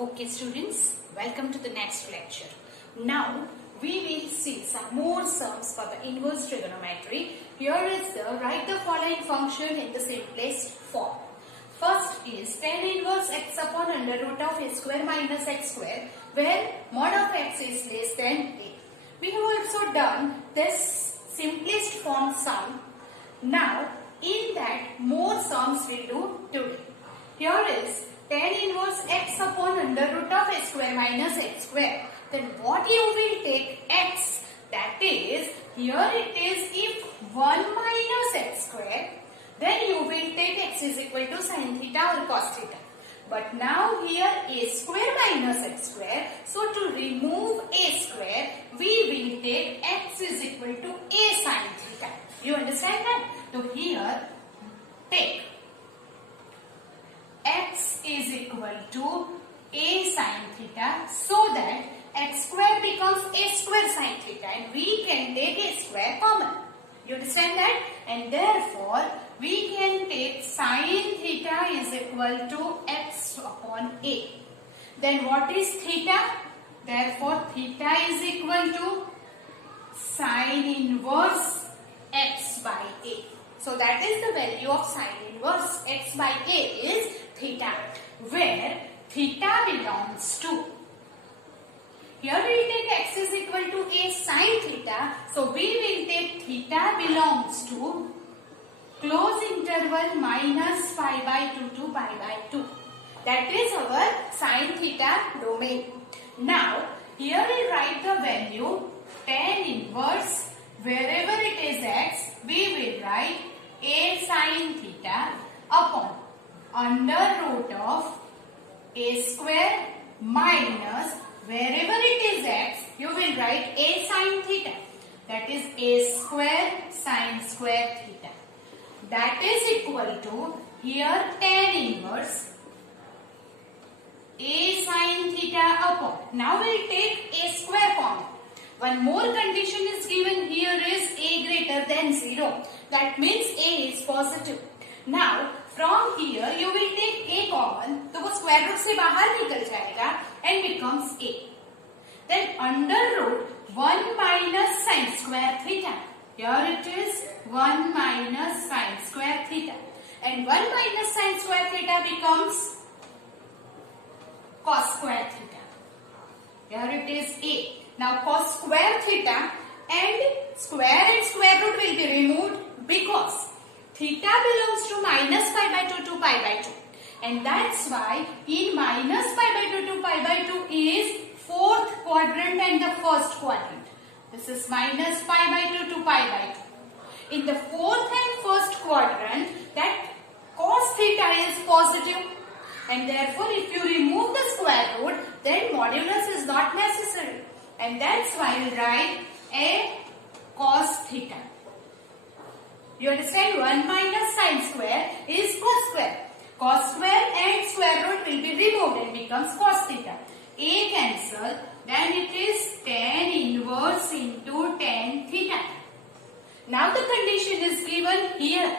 Okay students, welcome to the next lecture. Now we will see some more sums for the inverse trigonometry. Here is the write the following function in the simplest form. First is tan inverse x upon under root of a square minus x square where mod of x is less than a. We have also done this simplest form sum. Now in that more sums we do today. Here is tan inverse x upon under root of a square minus x square. Then what you will take x, that is, here it is if 1 minus x square, then you will take x is equal to sin theta or cos theta. But now here a square minus x square, so to remove a square, we will take x is equal to a sin theta. You understand that? So here take x is equal to a sin theta so that x square becomes a square sin theta and we can take a square common. You understand that? And therefore we can take sin theta is equal to x upon a. Then what is theta? Therefore theta is equal to sin inverse x by a. So that is the value of sin inverse x by a is theta, where theta belongs to, here we take x is equal to a sin theta, so we will take theta belongs to close interval minus pi by 2 to pi by 2. That is our sin theta domain. Now here we write the value tan inverse, wherever it is x, we will write a sin theta upon under root of a square minus, wherever it is x, you will write a sin theta. That is a square sin square theta. That is equal to here tan inverse a sin theta upon. Now we will take a square common. One more condition is given here is a greater than 0. That means a is positive. Now from here you will take a common, तो वो square root से बाहर निकल जाएगा and becomes a. Then under root 1 minus sin square theta. Here it is 1 minus sin square theta. And 1 minus sin square theta becomes cos square theta. Here it is a. Now cos square theta and square root will be removed because theta belongs to minus pi by 2 to pi by 2. And that's why in minus pi by 2 to pi by 2 is fourth quadrant and the first quadrant. This is minus pi by 2 to pi by 2. In the fourth and first quadrant, that cos theta is positive. And therefore if you remove the square root, then modulus is not necessary. And that's why we write a cos theta. You understand? 1 minus sin square is cos square. Cos square and square root will be removed and becomes cos theta. A cancel, then it is tan inverse into tan theta. Now the condition is given here.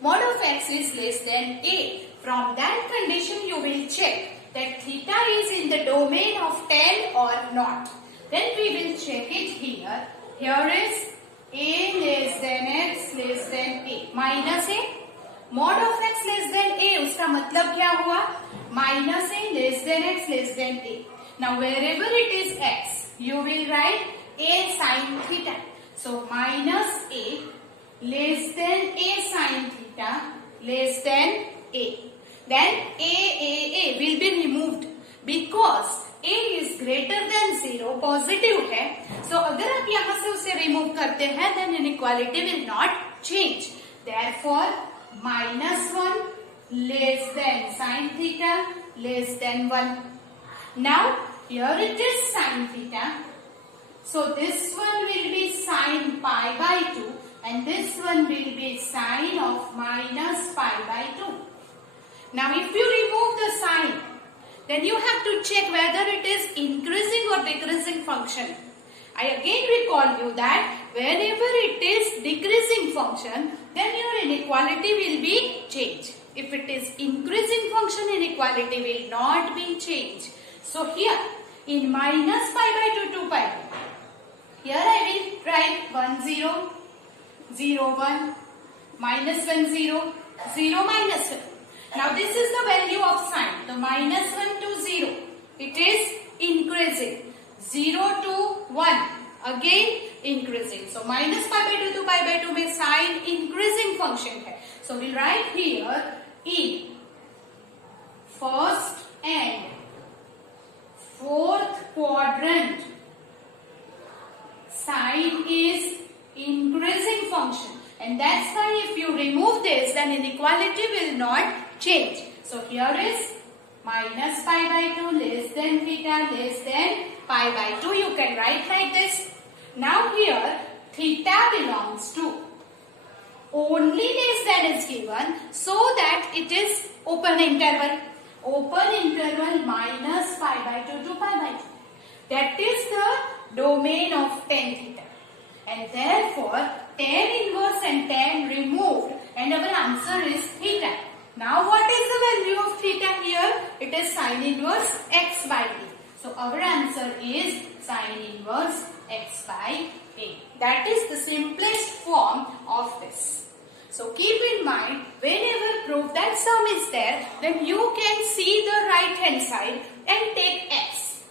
Mod of x is less than a. From that condition you will check that theta is in the domain of tan or not. Then we will check it here. Here is a less than x less than a minus a. Mod of x less than a, उसका मतलब क्या हुआ? Minus a less than x less than a. Now wherever it is x, you will write a sin theta. So minus a less than a sin theta less than a. Then a will be removed because a is greater than 0, positive है. So अगर आप यहाँ से उसे remove करते हैं, then inequality will not change. Therefore minus 1 less than sin theta less than 1. Now here it is sin theta. So this one will be sin pi by 2 and this one will be sin of minus pi by 2. Now if you remove the sign, then you have to check whether it is increasing or decreasing function. I again recall you that whenever it is decreasing function, then your inequality will be changed. If it is increasing function, inequality will not be changed. So here in minus pi by 2 to pi, here I will write 1 0, 0 1, minus 1 0, 0 minus 1. Now this is the value of sign. The minus 1 to 0. It is increasing. 0 to 1. Again increasing. So minus pi by 2 to pi by 2 में sign increasing function है. So we'll write here in first and fourth quadrant sign is increasing function, and that's why if you remove this, then inequality will not change. So here is minus pi by 2 less than theta less than pi by 2. You can write like this. Now here theta belongs to only less than is given, so that it is open interval. Open interval minus pi by 2 to pi by 2. That is the domain of tan theta. And therefore tan inverse and tan removed, and our answer is theta. Now what is the value of theta here? It is sin inverse x by a. So our answer is sin inverse x by a. That is the simplest form of this. So keep in mind, whenever proof that sum is there, then you can see the right hand side and take x.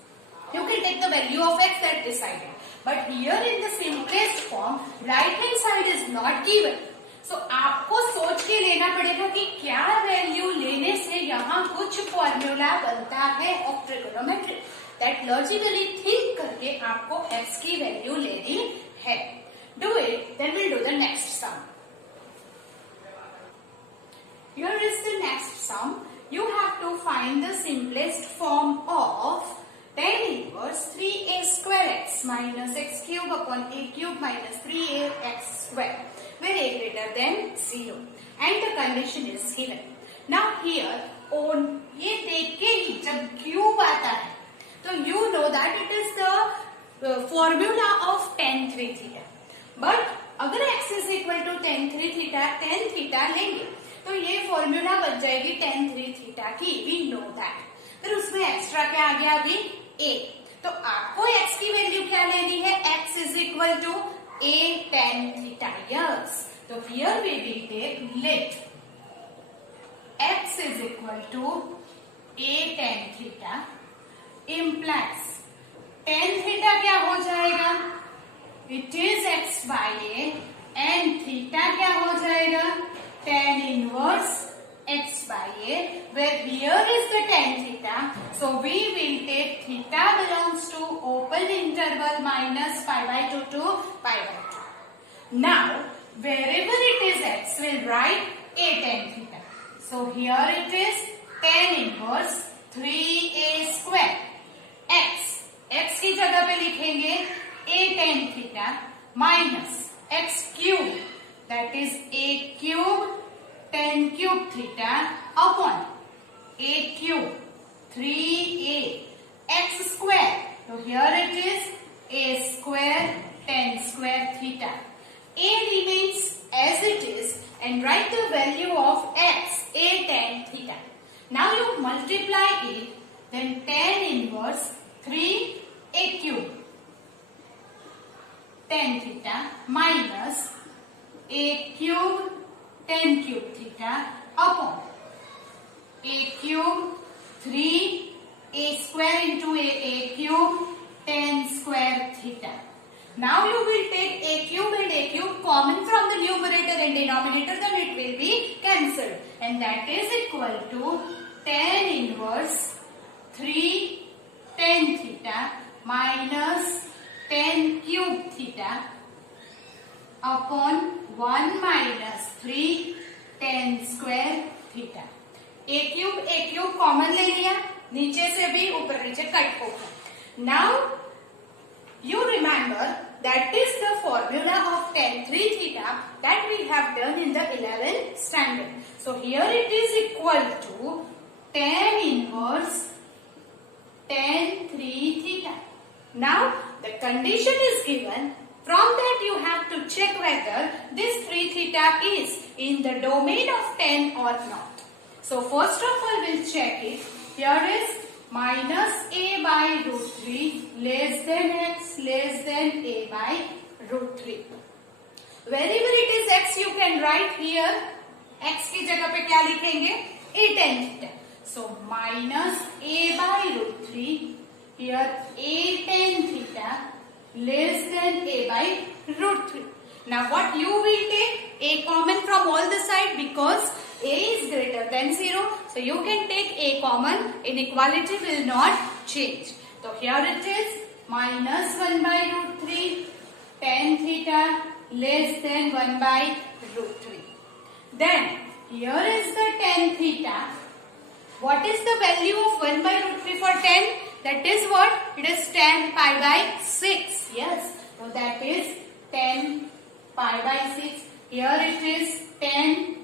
You can take the value of x that decided. But here in the simplest form, right hand side is not given. So आपको सोच के लेना पड़ेगा कि क्या value लेने से यहाँ कुछ फॉर्मूला बनता है of trigonometry. That logically think करके आपको x की वैल्यू लेनी है. Do it, then will do the next sum. Here is the next sum. You have to find the simplest form of tan inverse 3a square x minus x cube upon a cube minus 3ax square, where a greater than 0. And the condition is given. Now here, on ये देख के ही जब cube आता है, तो you know that it is the formula of tan 3 theta. But अगर x is equal to tan 3 theta लेंगे, तो ये फॉर्मूला बन जाएगी tan 3 थीटा की. We know that. फिर उसमें एक्स्ट्रा क्या आ गया अभी a. तो आपको x की वैल्यू क्या लेनी है? x is equal to a tan theta. Yes. तो here we will take let x is equal to a tan theta implies tan theta क्या हो जाएगा? It is x by a and theta क्या हो जाएगा? Tan inverse x by a, where here is the tan theta. So we will take theta belongs to open interval minus pi by 2 to pi by 2. Now wherever it is x, we'll write a tan theta. So here it is tan inverse 3a square x. x की जगह पे लिखेंगे a tan theta minus x cube, that is a cube tan cube theta upon a cube 3a x square. So here it is a square tan square theta. A remains as it is and write the value of x, a tan theta. Now you multiply it, then tan inverse 3a cube tan theta minus a cube tan cube theta upon a cube 3a square into a cube tan square theta. Now you will take a cube and a cube common from the numerator and denominator, then it will be cancelled, and that is equal to tan inverse 3 tan theta minus tan cube theta upon 1 minus 3 tan square theta. a cube common ले लिया, नीचे से भी ऊपर नीचे cut हो गया. Now you remember that is the formula of tan 3 theta that we have done in the 11th standard. So here it is equal to tan inverse tan 3 theta. Now the condition is given. From that you have to check whether this 3 theta is in the domain of tan or not. So first of all, we'll check it. Here is minus a by root 3 less than x less than a by root 3. Wherever it is x, you can write here. x की जगह पे क्या लिखेंगे? a tan theta. So minus a by root 3. Here a tan theta less than a by root 3. Now what you will take? A common from all the side because a is greater than 0. So you can take a common. Inequality will not change. So here it is minus 1 by root 3 tan theta less than 1 by root 3. Then here is the tan theta. What is the value of 1 by root 3 for tan? That is what? It is tan pi by 6. Yes. So that is tan pi by 6. Here it is tan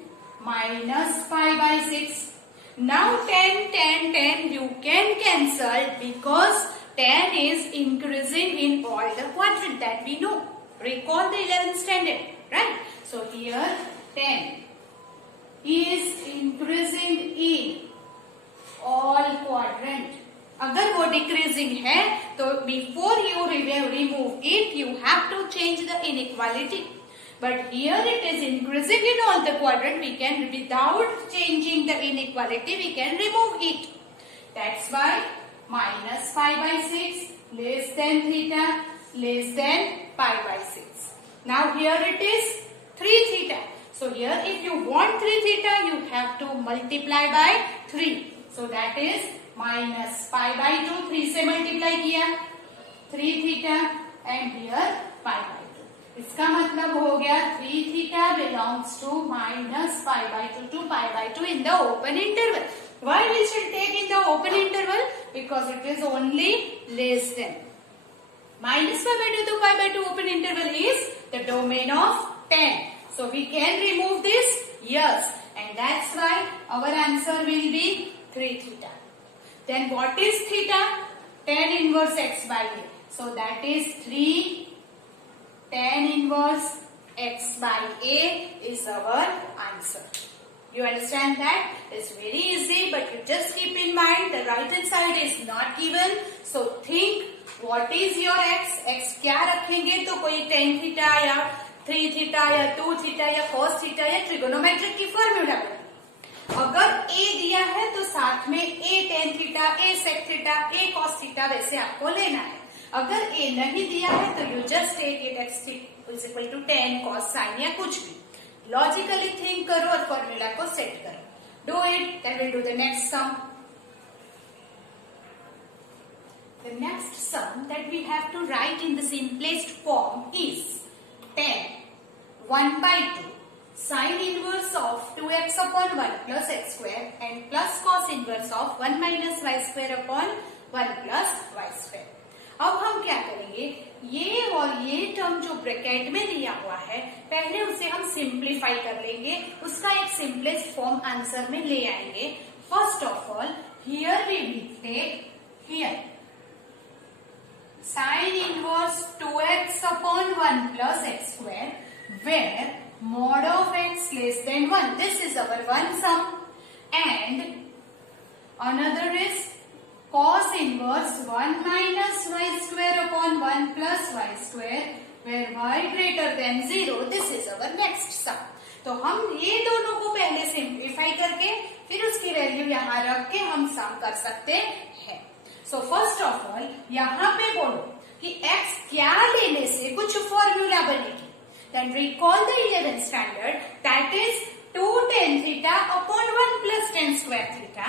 minus pi by 6. Now tan you can cancel because tan is increasing in all the quadrant that we know. Recall the 11th standard, right? So here tan is increasing in all quadrant. अगर वो decreasing है तो before you remove it you have to change the inequality. But here it is increasing in all the quadrant. We can, without changing the inequality, we can remove it. That's why minus pi by 6 less than theta less than pi by 6. Now here it is 3 theta. So here if you want 3 theta, you have to multiply by 3. So that is minus pi by 2. 3 से multiply किया 3 theta and here pi by 2. इसका मतलब हो गया 3 theta belongs to minus pi by 2 to pi by 2 in the open interval. Why we should take in the open interval? Because it is only less than. Minus pi by 2 to pi by 2 open interval is the domain of tan. So we can remove this? Yes. And that's why our answer will be 3 theta. Then what is theta? Tan inverse x by a. So that is 3 tan inverse x by a is our answer. You understand that? It's very easy, but you just keep in mind the right hand side is not given. So think what is your x? x क्या रखेंगे तो कोई tan theta या 3 theta या 2 theta या cos theta या trigonometric की formula बनेगी. अगर a दिया है तो साथ में a tan theta, a sec theta, a cos theta वैसे आपको लेना है. अगर a नहीं दिया है तो you just take it x is equal to tan cos sin या कुछ भी. लॉजिकली थिंक करो और फॉर्मूला को सेट करो. Do it, then will do the next sum. The next sum that we have to write in the simplest form is tan 1 by 2 sin inverse of 2x upon 1 plus x square and plus cos inverse of 1 minus y square upon 1 plus y square. अब हम क्या करेंगे, ये और ये term जो bracket में दिया हुआ है पहले उसे हम सिंप्लीफाई कर लेंगे, उसका एक सिंपलेस्ट फॉर्म आंसर में ले आएंगे. First of all here we will take here sin inverse 2x upon 1 plus x square where mod of x less than 1. This is our one sum. And another is cos inverse 1 minus y square upon 1 plus y square where y greater than 0. This is our next sum. तो हम ये दोनों को पहले simplify करके फिर उसकी value यहाँ रख के हम सम कर सकते हैं. सो फर्स्ट ऑफ ऑल यहाँ पे बोलो कि x क्या लेने से कुछ फॉर्मूला बनेगी. Then recall the 11th standard that is 2 tan theta upon 1 plus tan square theta.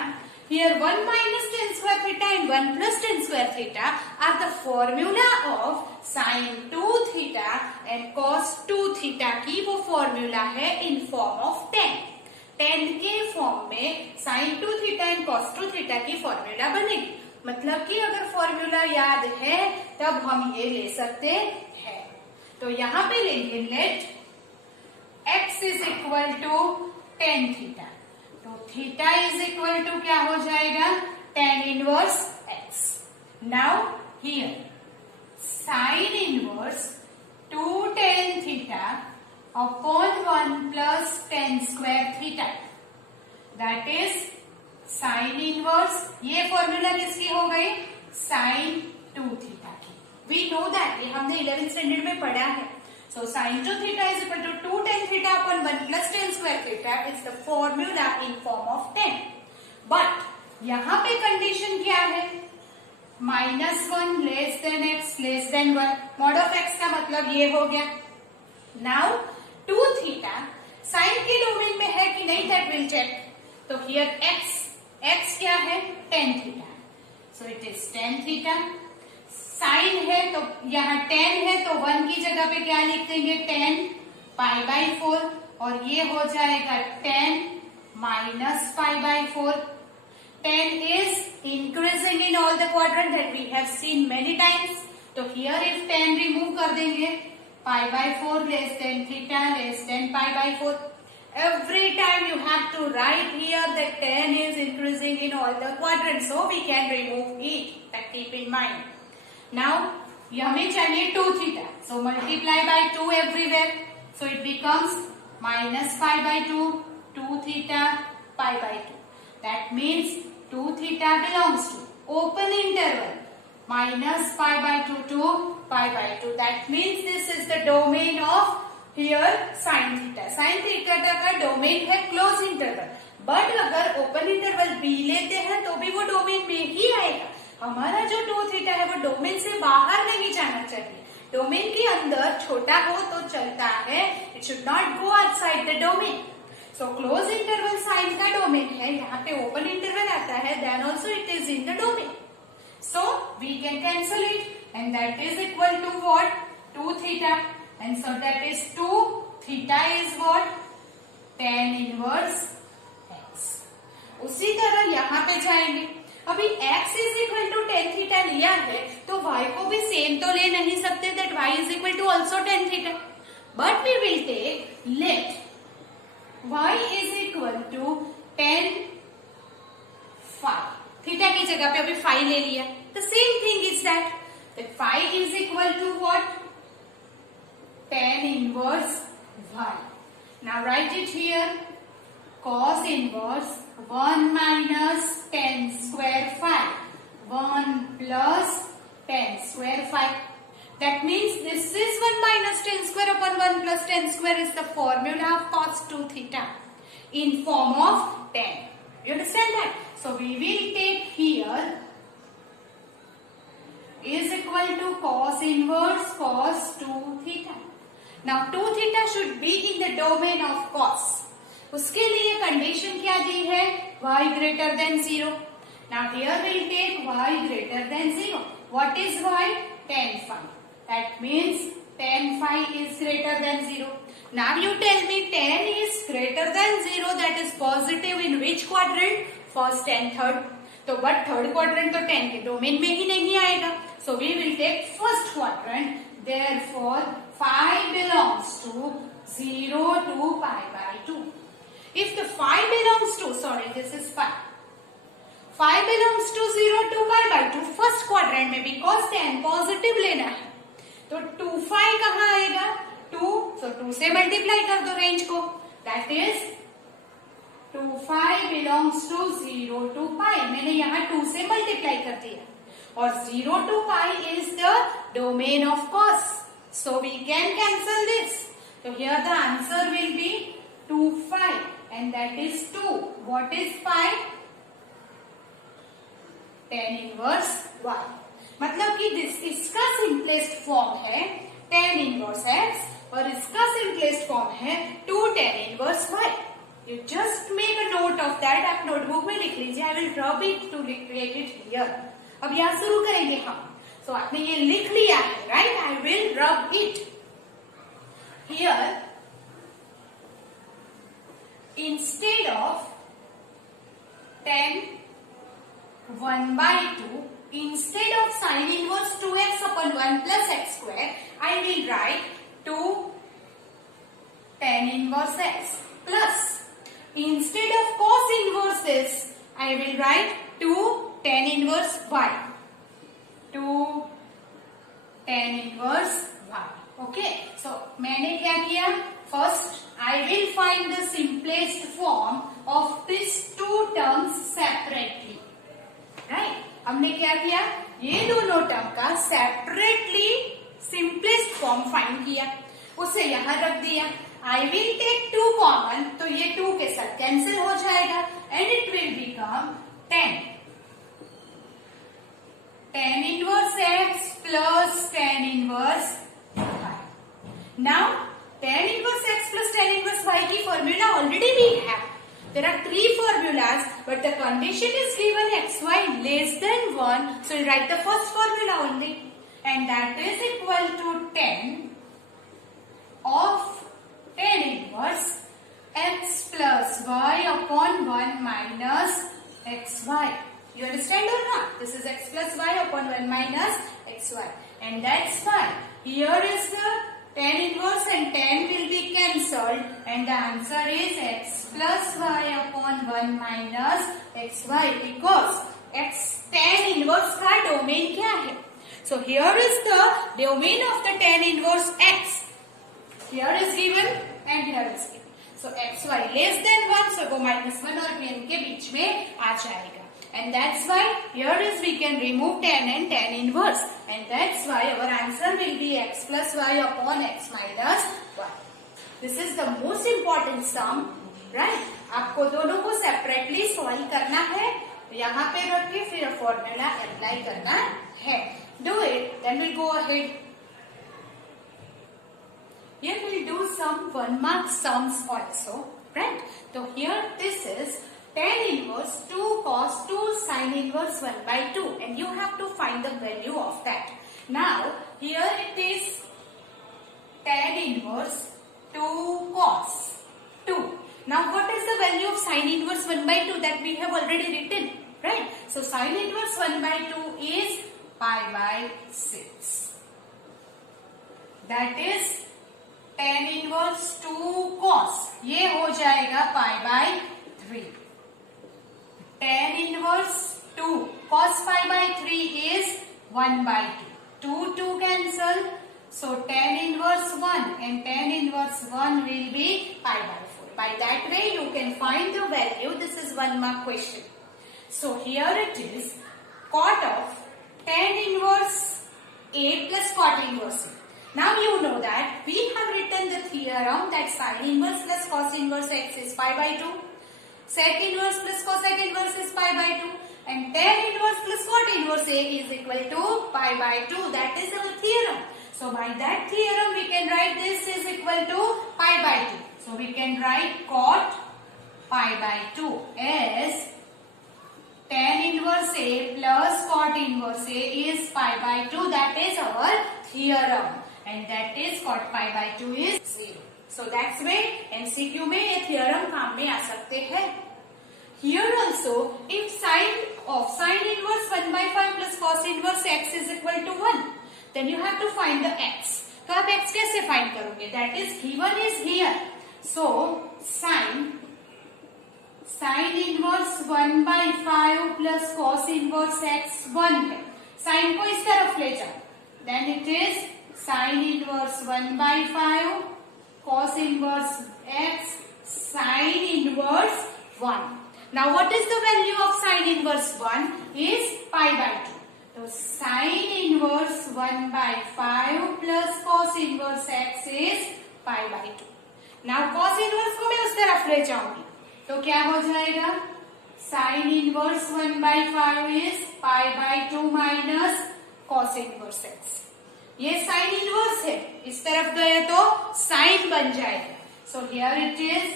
Here 1 minus tan square theta and 1 plus tan square theta are the formula of sin 2 theta and cos 2 theta की वो formula है in form of tan. tan के form में sin 2 theta and cos 2 theta की formula बनेगी. मतलब कि अगर फॉर्मूला याद है तब हम ये ले सकते हैं. तो यहाँ पे लेंगे let x is equal to tan theta. तो थीटा इज इक्वल टू क्या हो जाएगा, tan inverse x. Now here sine inverse 2 tan theta upon 1 plus tan square theta. That is sine inverse, ये फॉर्मूला किसकी हो गई, साइन 2 थीटा की। We know that, ये हमने 11th स्टैंडर्ड में पढ़ा है। So sine 2 theta is equal to 2 tan theta upon 1 plus tan square theta is the formula in form of tan। But यहाँ पे कंडीशन क्या है, -1 less than x less than 1, mod of x का मतलब ये हो गया। नाउ 2 थीटा साइन के डोमेन में है कि नहीं, दैट विल चेक। तो हियर x क्या है, tan theta, so it is tan theta. Sine है तो यहाँ tan है तो 1 की जगह पे क्या लिख देंगे, tan π/4, और ये हो जाएगा tan -π/4। tan is increasing in all the quadrant that we have seen many times. तो here if tan remove कर देंगे, π/4 less than theta less than π/4. Every time you have to write here that tan is increasing in all the quadrants, so we can remove it. That keep in mind. Now हमें चाहिए 2 theta, so multiply by 2 everywhere. So it becomes -π/2, 2 theta π/2. That means 2 theta belongs to open interval -π/2 to π/2. That means this is the domain of here sin theta. sin theta का domain है close interval, but अगर open interval b लेते हैं तो भी वो domain में ही आएगा। हमारा जो 2 थीटा है वो डोमेन से बाहर नहीं जाना चाहिए, डोमेन के अंदर छोटा हो तो चलता है, it should not go outside the domain. So close interval sine का डोमेन है, यहाँ पे ओपन इंटरवल आता है, then also it is in the domain. So we can cancel it and that is equal to what, 2 theta, and so that is 2 theta is what, tan inverse x। उसी तरह यहाँ पे जाएंगे, अभी x is equal to tan theta लिया है तो y को भी सेम तो ले नहीं सकते, that y is equal to also tan theta, but we will take let y is equal to tan phi, theta की जगह पे अभी phi ले लिया, the same thing is that phi is equal to what, tan inverse y। Now write it here, cos inverse 1 minus tan square phi, 1 plus tan square phi. That means this is 1 minus tan square upon 1 plus tan square is the formula of cos 2 theta in form of tan. You understand that? So we will take here is equal to cos inverse cos 2 theta. Now 2 theta should be in the domain of cos. उसके लिए condition क्या दी है, y greater than 0. Now here we will take y greater than 0. What is y? Tan phi. That means tan phi is greater than 0. Now you tell me tan is greater than 0, that is positive in which quadrant? First and third. तो but third quadrant तो tan के domain में ही नहीं आएगा, so we will take first quadrant. Therefore phi belongs to 0 to π/2. If the phi belongs to, sorry this is phi, phi belongs to 0 to π/2 first quadrant में, because tan positive लेना है, तो 2 phi कहाँ आएगा, 2, so 2 से multiply कर दो range को, that is 2 phi belongs to 0 to pi, मैंने यहाँ 2 से मल्टीप्लाई कर दिया, और 0 to pi is the domain of cos, so we can cancel this. So here the answer will be 2 phi. And that is 2. What is phi? tan inverse y. मतलब कि इसका simplest form है tan inverse x और इसका simplest form है 2 tan inverse y. You just make a note of that. आप notebook में लिख लीजिए. I will rub it to create it here. अब यहाँ शुरू करेंगे हम. So आपने ये लिख लिया है, right? I will rub it here. Instead of tan 1/2, instead of sin inverse 2x upon 1 plus x square, I will write 2 tan inverse x plus, instead of cos inverse this, I will write 2 tan inverse y. 2 tan inverse y. Okay, so मैंने क्या किया, first I will find the simplest form of these two terms separately. Right? हमने क्या किया, ये दोनों term का separately simplest form find किया, उसे यहां रख दिया. I will take 2 कॉमन, तो ये 2 के साथ कैंसिल हो जाएगा and it will become 10. tan inverse x plus tan inverse y. Now tan inverse x plus tan inverse y की formula already we have. There are 3 formulas, but the condition is given xy less than 1, so we write the first formula only, and that is equal to 10 of tan inverse x plus y upon 1 minus xy. You understand or not? This is x plus y upon 1 minus xy, and that's why here is the tan inverse and tan will be cancelled, and the answer is x plus y upon 1 minus xy, because x tan inverse का domain क्या है? So here is the domain of the tan inverse x. Here is given and here is given. So xy less than 1, so वो -1 और इनके बीच में आ जाएगा. And that's why here is we can remove tan and tan inverse, and that's why our answer will be x plus y upon x minus y. This is the most important sum, right? आपको दोनों को separately solve करना है, यहाँ पे रख के फिर फॉर्मूला अप्लाई करना है. Do it, then we'll go ahead. Here we'll do some 1 mark sums also, right? So here this is tan inverse 2 cos 2 sin inverse 1 by 2, and you have to find the value of that. Now here it is tan inverse 2 cos 2. Now what is the value of sin inverse 1 by 2? That we have already written, right? So sin inverse 1 by 2 is pi by 6. That is tan inverse 2 cos, ये हो जाएगा pi by 3. tan inverse 2 cos pi by 3 is 1 by 2. 2 cancel, so tan inverse 1 and tan inverse 1 will be pi by 4. By that way you can find the value. This is 1 mark question. So here it is cot of tan inverse A plus cot inverse A. Now you know that we have written the theorem that sin inverse plus cos inverse x is pi by 2. Sec inverse plus cosec inverse is pi by 2, and tan inverse plus cot inverse A is equal to pi by 2. That is our theorem. So by that theorem we can write this is equal to pi by 2. So we can write cot pi by 2 as tan inverse A plus cot inverse A is pi by 2. That is our theorem, and that is cot pi by 2 is 0. So that's way MCQ में ये theorem काम में आ सकते हैं. Here also, if sin inverse 1 by 5 plus cos inverse x is equal to 1, then you have to find the x. तो आप x कैसे find करोगे? That is given is here. So sin inverse 1 by 5 plus cos inverse x 1 है. Sin को इस तरफ ले जाओ. Then it is sin inverse 1 by 5 cos inverse x sin inverse 1. Now what is the value of sin inverse 1? Is pi by 2. So sin inverse 1 by 5 plus cos inverse x is pi by 2. Now cos inverse को मैं उस तरफ ले जाऊंगी, तो क्या हो जाएगा? sin inverse 1 by 5 is pi by 2 minus cos inverse x. ये साइन इनवर्स है, इस तरफ गए तो साइन बन जाएगा. So here it is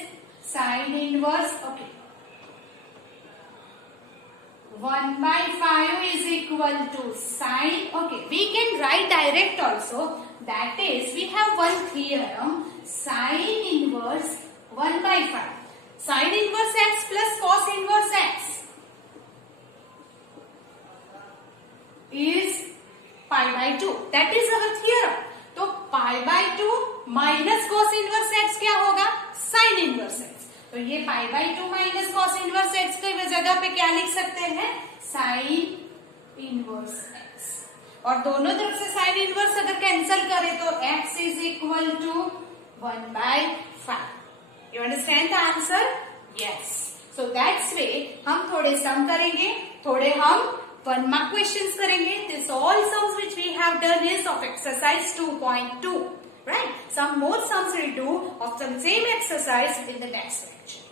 sine inverse. Okay, 1 by 5 is equal to sine. Okay, we can write direct also. That is, we have one theorem, sine inverse 1 by 5. Sine inverse x plus cos inverse x is pi by 2. That is our theorem. तो pi by 2 minus cos inverse x क्या होगा? sin inverse x. तो ये pi by 2 minus cos inverse x की जगह पे क्या लिख सकते हैं? sin inverse x. और दोनों तरफ से sin inverse अगर कैंसिल करें तो x is equal to 1 by 5. You understand the answer? Yes. So that's way हम थोड़े सम करेंगे, थोड़े हम 1 mark questions करेंगे. This all sums which we have done is of exercise 2.2. Right? Some more sums we'll do of the same exercise in the next lecture.